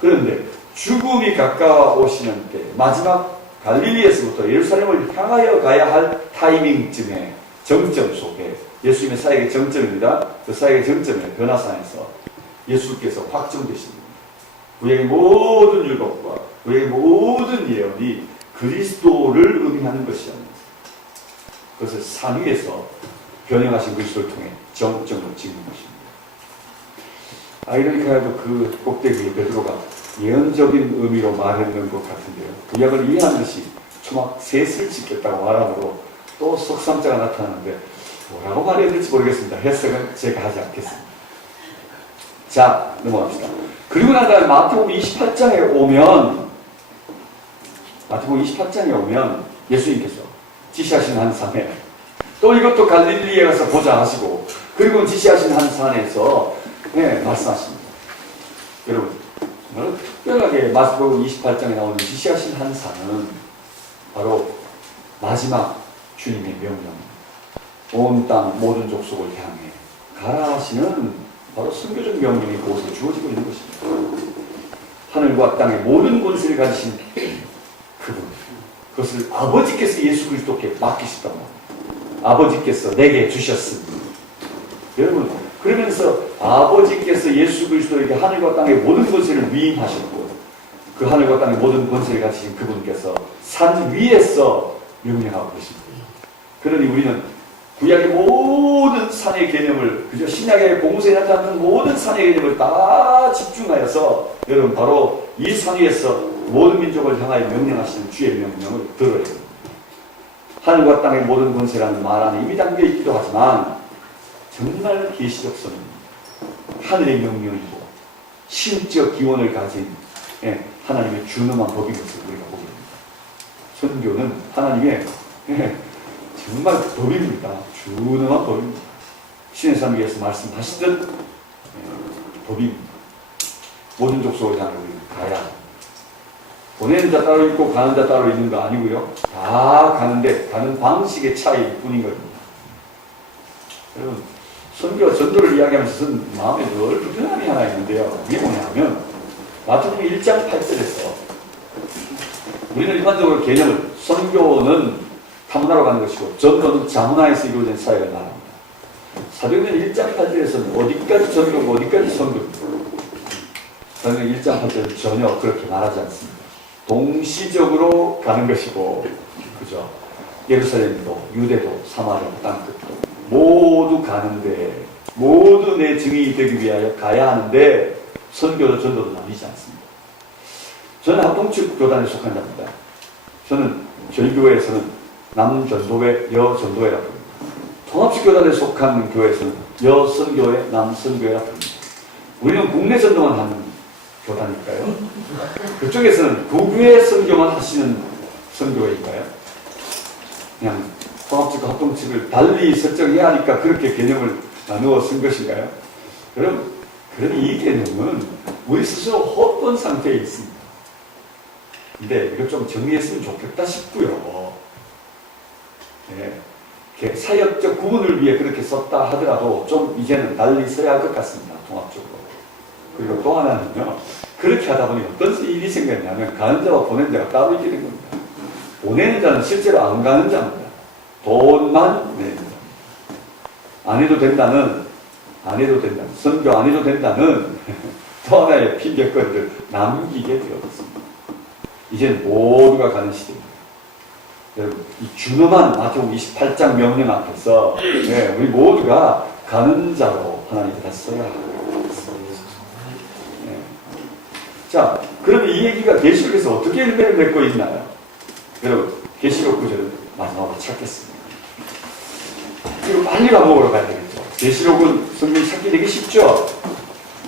그런데 죽음이 가까워 오시는 때 마지막 갈릴리에서부터 예루살렘을 향하여 가야 할 타이밍쯤에 정점 속에 예수님의 사역의 정점입니다. 그 사역의 정점에 변화산에서 예수께서 확정되십니다. 구약의 모든 율법과 구약의 모든 예언이 그리스도를 의미하는 것이 아닙니다. 그것을 산 위에서 변형하신 그리스도를 통해 정점으로 찍는 것입니다. 아이러니하게도 그 꼭대기에 베드로가 예언적인 의미로 말했는 것 같은데요. 구약을 이해하는 것이 초막 셋을 짓겠다고 말함으로 또 속삼자가 나타나는데 뭐라고 말해야 될지 모르겠습니다. 해석은 제가 하지 않겠습니다. 자, 넘어갑시다. 그리고 난 다음에 마태복음 28장에 오면 예수님께서 지시하신 한 산에 또 이것도 갈릴리에 가서 보자 하시고 그리고 지시하신 한 산에서 말씀하십니다. 여러분 정말 특별하게 마태복음 28장에 나오는 지시하신 한 산은 바로 마지막 주님의 명령, 온 땅 모든 족속을 향해 가라 하시는 바로 선교적 명령이 그곳에 주어지고 있는 것입니다. 하늘과 땅의 모든 권세를 가지신 그분, 그것을 아버지께서 예수 그리스도께 맡기셨단 말입니다. 아버지께서 내게 주셨습니다. 여러분, 그러면서 아버지께서 예수 그리스도에게 하늘과 땅의 모든 권세를 위임하셨고 그 하늘과 땅의 모든 권세를 가지신 그분께서 산 위에서 명령하고 계십니다. 그러니 우리는 구약의 모든 산의 개념을, 그저 신약의 공세에 나타나는 모든 산의 개념을 다 집중하여서 여러분 바로 이 산 위에서 모든 민족을 향하여 명령하시는 주의 명령을 들어야 됩니다. 하늘과 땅의 모든 권세라는 말 안에 이미 담겨 있기도 하지만 정말 계시적 선입니다. 하늘의 명령이고 심적 기원을 가진 하나님의 준엄한 법인 것을 우리가 보게 됩니다. 선교는 하나님의 정말 법입니다. 준엄한 법입니다. 신의 삶 위에서 말씀하시듯 법입니다. 모든 족속을 향해 우리는 가야 합니다. 보내는 자 따로 있고 가는 자 따로 있는 거 아니고요. 다 가는데 가는 방식의 차이일 뿐인 겁니다. 여러분, 선교와 전도를 이야기하면서 마음에 늘 불편함이 하나 있는데요. 이게 뭐냐면 마태복음 1장 8절에서 우리는 일반적으로 개념을 선교는 타문화로 가는 것이고 전도는 자문화에서 이루어진 사역을 말합니다. 사도행전 1장 8절에서는 어디까지 전도고 어디까지 선교입니다. 사도행전 1장 8절은 전혀 그렇게 말하지 않습니다. 동시적으로 가는 것이고, 그죠? 예루살렘도 유대도 사마리아 땅끝도 모두 가는데, 모두 내 증인이 되기 위하여 가야 하는데 선교도 전도도 나뉘지 않습니다. 저는 합동측 교단에 속한 자입니다. 저는 저희 교회에서는 남전도회, 여전도회라고 합니다. 통합식 교단에 속한 교회에서는 여선교회, 남선교회라고 합니다. 우리는 국내 전도만 하는 교단일까요? 그쪽에서는 국외 선교만 하시는 선교회인가요? 그냥 통합측과 합동측을 달리 설정해야 하니까 그렇게 개념을 나누어 쓴 것인가요? 그럼 이 개념은 우리 스스로 헛된 상태에 있습니다. 근데 이거 좀 정리했으면 좋겠다 싶고요. 네. 사역적 구분을 위해 그렇게 썼다 하더라도 좀 이제는 달리 써야 할 것 같습니다. 통합적으로. 그리고 또 하나는요. 그렇게 하다 보니 어떤 일이 생겼냐면 가는 자와 보내는 자가 따로 있게 된 겁니다. 보내는 자는 실제로 안 가는 자입니다. 돈만 내는 자입니다. 안 해도 된다는 선교 안 해도 된다는 또 하나의 핑계거리를 남기게 되었습니다. 이제는 모두가 가는 시대입니다. 여러분, 이 준엄한 마태복음 28장 명령 앞에서 우리 모두가 가는 자로 하나님께 다시 써야 합니다. 자, 그러면 이 얘기가 계시록에서 어떻게 일배를 맺고 있나요? 여러분, 계시록 구절을 마지막으로 찾겠습니다. 이거 빨리 반복으로 가야 되겠죠. 계시록은 성경 찾기 되게 쉽죠?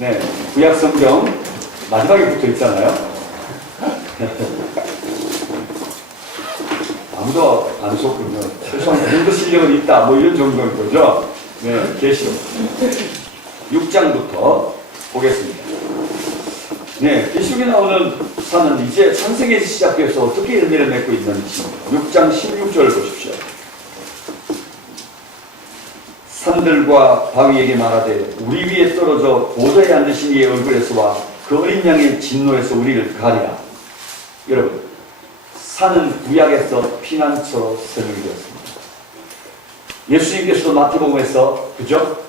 네, 구약 성경 마지막에 붙어 있잖아요. 아무도 안 속군요. 최소한 그 정도 실력은 있다. 뭐 이런 정도인 거죠. 네, 계시록 6장부터 보겠습니다. 네, 계시록에 나오는 산은 이제 창세기에서 시작해서 어떻게 열매를 맺고 있는지 6장 16절 보십시오. 산들과 바위에게 말하되 우리 위에 떨어져 보좌에 앉으신 이의 얼굴에서와 그 어린 양의 진노에서 우리를 가리라. 여러분, 산은 구약에서 피난처로 설명되었습니다. 예수님께서도 마태복음에서, 그죠?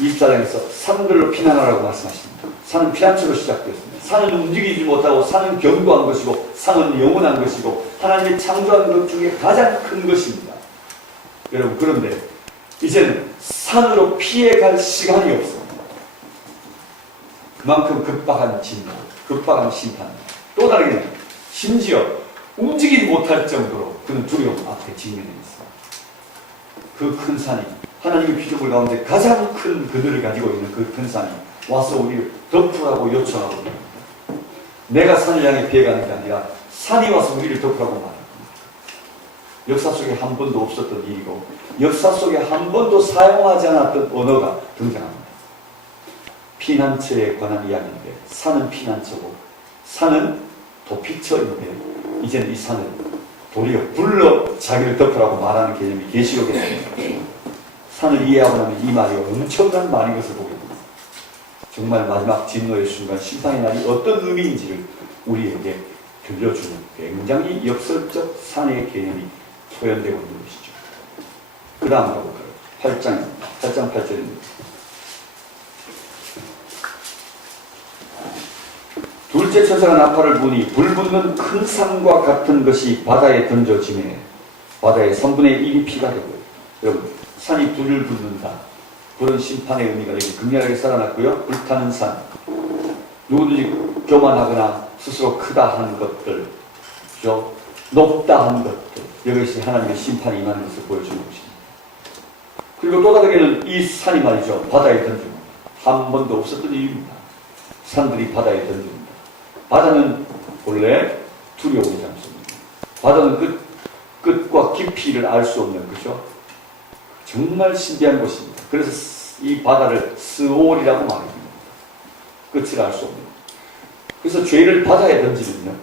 24장에서 산들로 피난하라고 말씀하십니다. 산은 피난처로 시작되었습니다. 산은 움직이지 못하고 산은 견고한 것이고 산은 영원한 것이고 하나님이 창조한 것 중에 가장 큰 것입니다. 여러분, 그런데 이제는 산으로 피해갈 시간이 없어. 그만큼 급박한 진노, 급박한 심판. 또 다르게는 심지어 움직이지 못할 정도로 그는 두려움 앞에 직면해 있어. 그 큰 산이, 하나님의 피조물 가운데 가장 큰 그늘을 가지고 있는 그 큰 산이 와서 우리를 덮으라고 요청하고 있습니다. 내가 산을 향해 피해가는 게 아니라 산이 와서 우리를 덮으라고 말합니다. 역사 속에 한 번도 없었던 일이고 역사 속에 한 번도 사용하지 않았던 언어가 등장합니다. 피난처에 관한 이야기인데 산은 피난처고 산은 도피처인데 이제는 이 산을 도리어 불러 자기를 덮으라고 말하는 개념이 계시록에 나옵니다. 산을 이해하고 나면 이 말이 엄청난 말인 것을 보게 됩니다. 정말 마지막 진노의 순간 심판의 날이 어떤 의미인지를 우리에게 들려주는 굉장히 역설적 산의 개념이 표현되고 있는 것이죠. 그 다음 가볼까요? 8장 8절입니다. 둘째 천사가 나팔을 부니 불 붙는 큰 산과 같은 것이 바다에 던져지매 바다의 3분의 1이 피가 되고요. 여러분, 산이 불을 붙는다. 그런 심판의 의미가 여기 극렬하게 살아났고요. 불타는 산, 누구든지 교만하거나 스스로 크다 하는 것들, 그렇죠? 높다 하는 것들, 이것이 하나님의 심판이 임하는 것을 보여주는 것입니다. 그리고 또 다르게는 이 산이 말이죠, 바다에 던집니다. 한 번도 없었던 일입니다. 산들이 바다에 던집니다. 바다는 본래 두려움이 잠습니다. 바다는 끝과 깊이를 알 수 없는, 그죠? 정말 신비한 것입니다. 그래서 이 바다를 스올이라고 말합니다. 끝을 알 수 없는. 그래서 죄를 바다에 던지면요,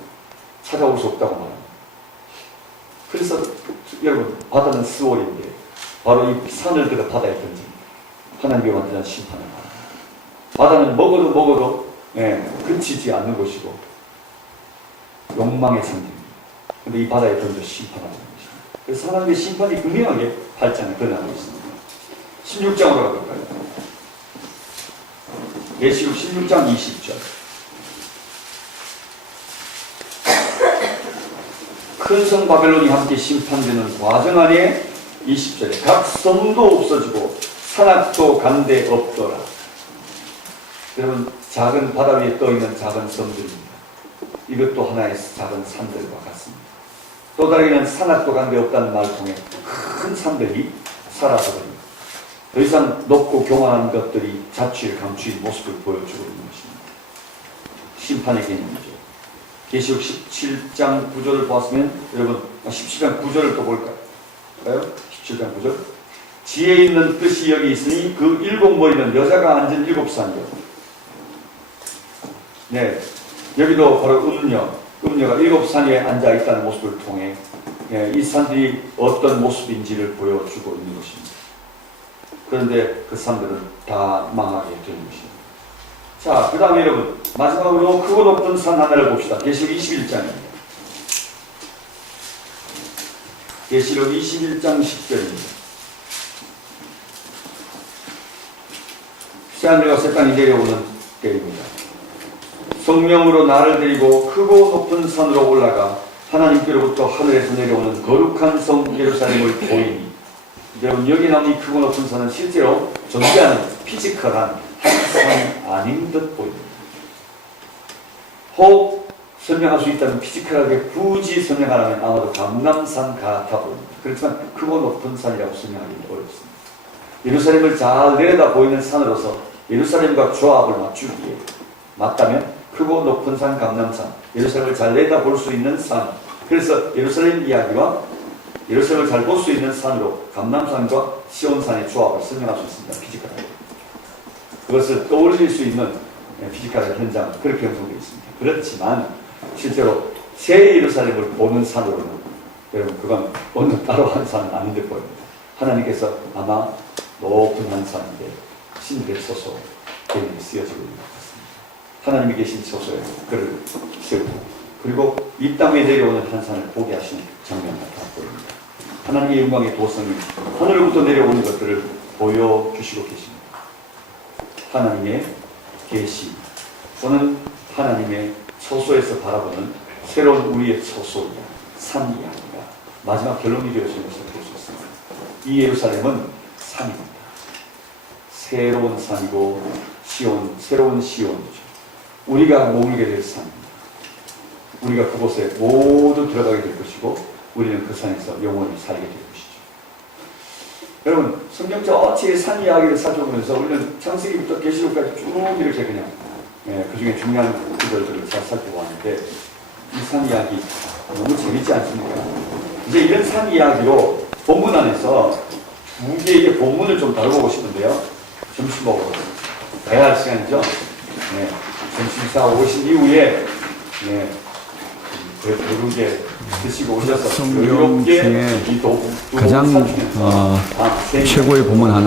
찾아올 수 없다고 말합니다. 그래서 여러분, 바다는 스올인데 바로 이 산을 들어 바다에 던집니다. 하나님의 완전한 심판을 말합니다. 바다는 먹어도 그치지 않는 것이고 욕망의 상징입니다. 그런데 이 바다에 던져 심판하는 것입니다. 그래서 하나님의 심판이 분명하게 8장에 드러나고 있습니다. 16장으로 가볼까요? 계시록 16장 20절. 큰 성 바벨론이 함께 심판되는 과정 안에 20절에 각 성도 없어지고 산악도 간데 없더라. 여러분, 작은 바다 위에 떠있는 작은 섬들입니다. 이것도 하나의 작은 산들과 같습니다. 또 다르게는 산악도 간데 없다는 말을 통해 큰 산들이 사라져버립니다. 더 이상 높고 교만한 것들이 자취를 감추인 모습을 보여주고 있는 것입니다. 심판의 개념이죠. 계시록 17장 9절을 보았으면 여러분 17장 9절을 또 볼까요? 17장 9절. 지혜 있는 뜻이 여기 있으니 그 일곱 머리는 여자가 앉은 일곱 산이요. 네, 여기도 바로 음녀가 일곱 산 위에 앉아 있다는 모습을 통해 이 산들이 어떤 모습인지를 보여주고 있는 것입니다. 그런데 그 산들은 다 망하게 되는 것입니다. 자, 그 다음에 여러분, 마지막으로 크고 높은 산 하나를 봅시다. 계시록 21장입니다. 계시록 21장 10절입니다. 새하늘과 새 땅이 내려오는 때입니다. 성령으로 나를 데리고 크고 높은 산으로 올라가 하나님께로부터 하늘에서 내려오는 거룩한 성 예루살렘을 보이니, 여러분, 여기 나온 이 크고 높은 산은 실제로 존재하는 피지컬한 한 산이 아닌 듯 보입니다. 혹 설명할 수 있다면 피지컬하게 굳이 설명하라면 아마도 감람산 같아 보입니다. 그렇지만 크고 높은 산이라고 설명하기는 어렵습니다. 예루살렘을 잘 내려다 보이는 산으로서 예루살렘과 조합을 맞추기에 맞다면 크고 높은 산 감람산, 예루살렘을 잘 내다볼 수 있는 산, 그래서 예루살렘 이야기와 예루살렘을 잘 볼 수 있는 산으로 감람산과 시온산의 조합을 설명할 수 있습니다. 피지컬하게. 그것을 떠올릴 수 있는 피지컬한 현장, 그렇게 형성되어 있습니다. 그렇지만 실제로 새 예루살렘을 보는 산으로는 여러분, 그건 어느 따로 한 산은 아닌 듯 보입니다. 하나님께서 아마 높은 한 산인데 신들의 처소 개념이 쓰여지고 있는 것 같습니다. 하나님이 계신 처소에 그를 세우고, 그리고 이 땅에 내려오는 한 산을 보게 하시는 장면 같아 보입니다. 하나님의 영광의 도성이 하늘로부터 내려오는 것들을 보여주시고 계십니다. 하나님의 계시 또는 하나님의 처소에서 바라보는 새로운 우리의 처소이야, 산이야, 마지막 결론이 되어지는 것을 볼 수 있습니다. 이 예루살렘은 산입니다. 새로운 산이고 시온, 새로운 시온이죠. 우리가 머물게 될 산입니다. 우리가 그곳에 모두 들어가게 될 것이고 우리는 그 산에서 영원히 살게 될 것이죠. 여러분, 성경 전체의 산 이야기를 살펴보면서 우리는 창세기부터 계시록까지 쭉 이렇게 그냥 그 중에 중요한 구절들을 잘 살펴보았는데 이 산 이야기 너무 재밌지 않습니까? 이제 이런 산 이야기로 본문 안에서 두 개의 본문을 좀 다뤄보고 싶은데요. 점심 먹으러 가야 할 시간이죠. 점심사 오신 이후에 배부르게 드시고 오셔서 성경 중에 이 가장 최고의 본문 하나